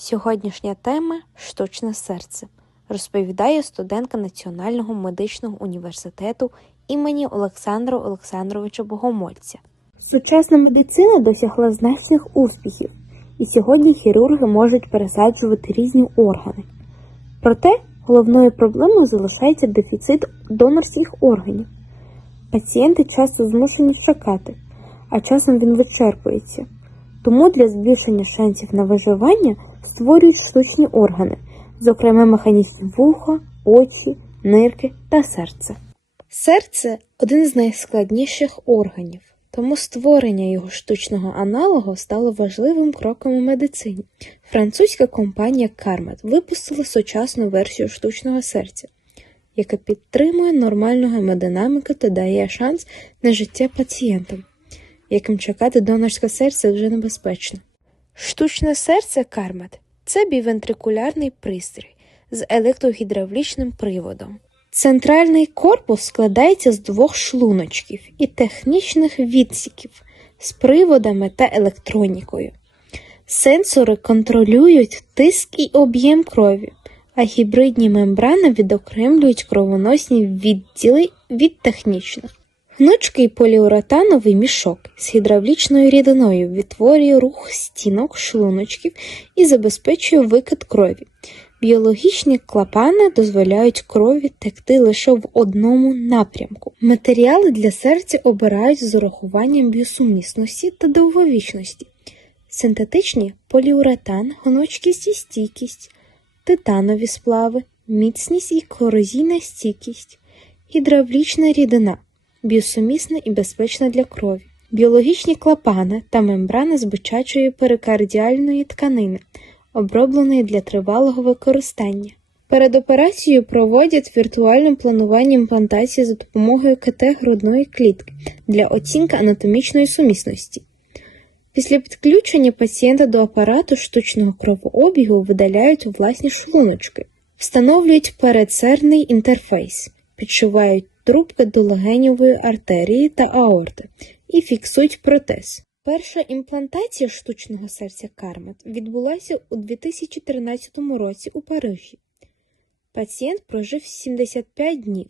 Сьогоднішня тема штучне серце, розповідає студентка Національного медичного університету імені Олександра Олександровича Богомольця. Сучасна медицина досягла значних успіхів, і сьогодні хірурги можуть пересаджувати різні органи. Проте головною проблемою залишається дефіцит донорських органів. Пацієнти часто змушені чекати, а часом він вичерпується. Тому для збільшення шансів на виживання створюють штучні органи, зокрема механізм вуха, очі, нирки та серце. Серце один з найскладніших органів, тому створення його штучного аналогу стало важливим кроком у медицині. Французька компанія Carmat випустила сучасну версію штучного серця, яка підтримує нормальну гемодинаміку та дає шанс на життя пацієнтам яким чекати донорське серце вже небезпечно. Штучне серце кармат це бівентрикулярний пристрій з електрогідравлічним приводом. Центральний корпус складається з двох шлуночків і технічних відсіків з приводами та електронікою. Сенсори контролюють тиск і об'єм крові, а гібридні мембрани відокремлюють кровоносні відділи від технічних. Гнучкий поліуретановий мішок з гідравлічною рідиною відтворює рух стінок шлуночків і забезпечує викид крові. Біологічні клапани дозволяють крові текти лише в одному напрямку. Матеріали для серця обирають з урахуванням біосумісності та довговічності. Синтетичні поліуретан, гнучкість і стійкість, титанові сплави, міцність і корозійна стійкість, гідравлічна рідина біосумісна і безпечна для крові, біологічні клапани та мембрани з бичачої перикардіальної тканини, обробленої для тривалого використання. Перед операцією проводять віртуальне планування імплантації за допомогою КТ грудної клітки для оцінки анатомічної сумісності. Після підключення пацієнта до апарату штучного кровообігу видаляють власні шлуночки, встановлюють передсердний інтерфейс, підшивають трубки до легенєвої артерії та аорти і фіксують протез. Перша імплантація штучного серця Кармат відбулася у 2013 році у Парижі. Пацієнт прожив 75 днів.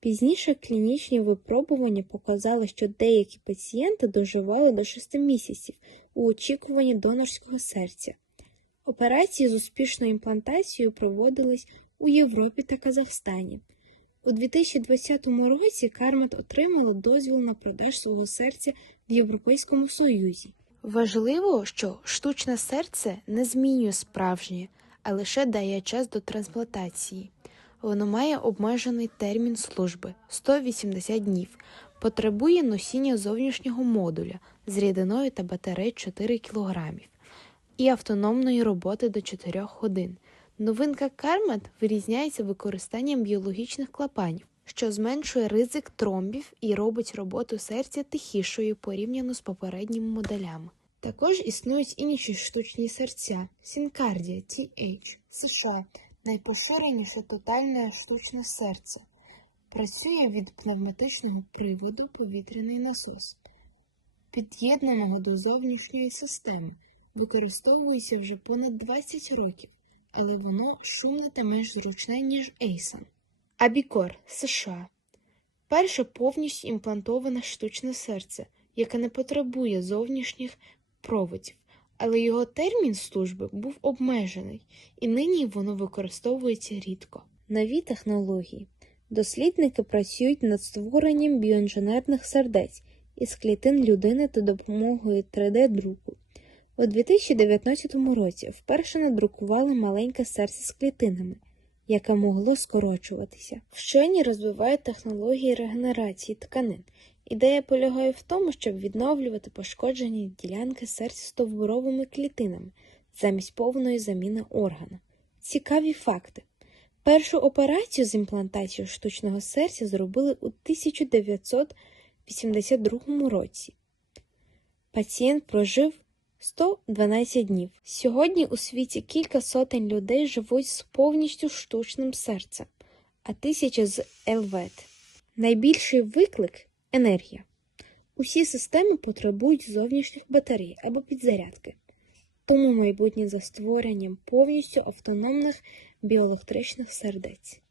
Пізніше клінічні випробування показали, що деякі пацієнти доживали до 6 місяців у очікуванні донорського серця. Операції з успішною імплантацією проводились у Європі та Казахстані. У 2020 році Кармат отримала дозвіл на продаж свого серця в Європейському Союзі. Важливо, що штучне серце не змінює справжнє, а лише дає час до трансплантації. Воно має обмежений термін служби 180 днів, потребує носіння зовнішнього модуля з рідиною та батареї 4 кг і автономної роботи до 4 годин. Новинка Кармат вирізняється використанням біологічних клапанів, що зменшує ризик тромбів і робить роботу серця тихішою порівняно з попередніми моделями. Також існують інші штучні серця Сінкардія TH США, найпоширеніше тотальне штучне серце. Працює від пневматичного приводу повітряний насос, під'єднаного до зовнішньої системи, використовується вже понад 20 років але воно шумне та менш зручне, ніж Ейсон. Абікор США перше повністю імплантоване штучне серце, яке не потребує зовнішніх проводів, але його термін служби був обмежений, і нині воно використовується рідко. Нові технології. Дослідники працюють над створенням біоінженерних сердець із клітин людини та допомогою 3D-друку. У 2019 році вперше надрукували маленьке серце з клітинами, яке могло скорочуватися. Вчені розвивають технології регенерації тканин. Ідея полягає в тому, щоб відновлювати пошкоджені ділянки серця стовбуровими клітинами замість повної заміни органа. Цікаві факти. Першу операцію з імплантацією штучного серця зробили у 1982 році. Пацієнт прожив 112 днів. Сьогодні у світі кілька сотень людей живуть з повністю штучним серцем, а тисяча з ЛВЕТ. Найбільший виклик енергія. Усі системи потребують зовнішніх батарей або підзарядки. тому майбутнє за створенням повністю автономних біоелектричних сердець.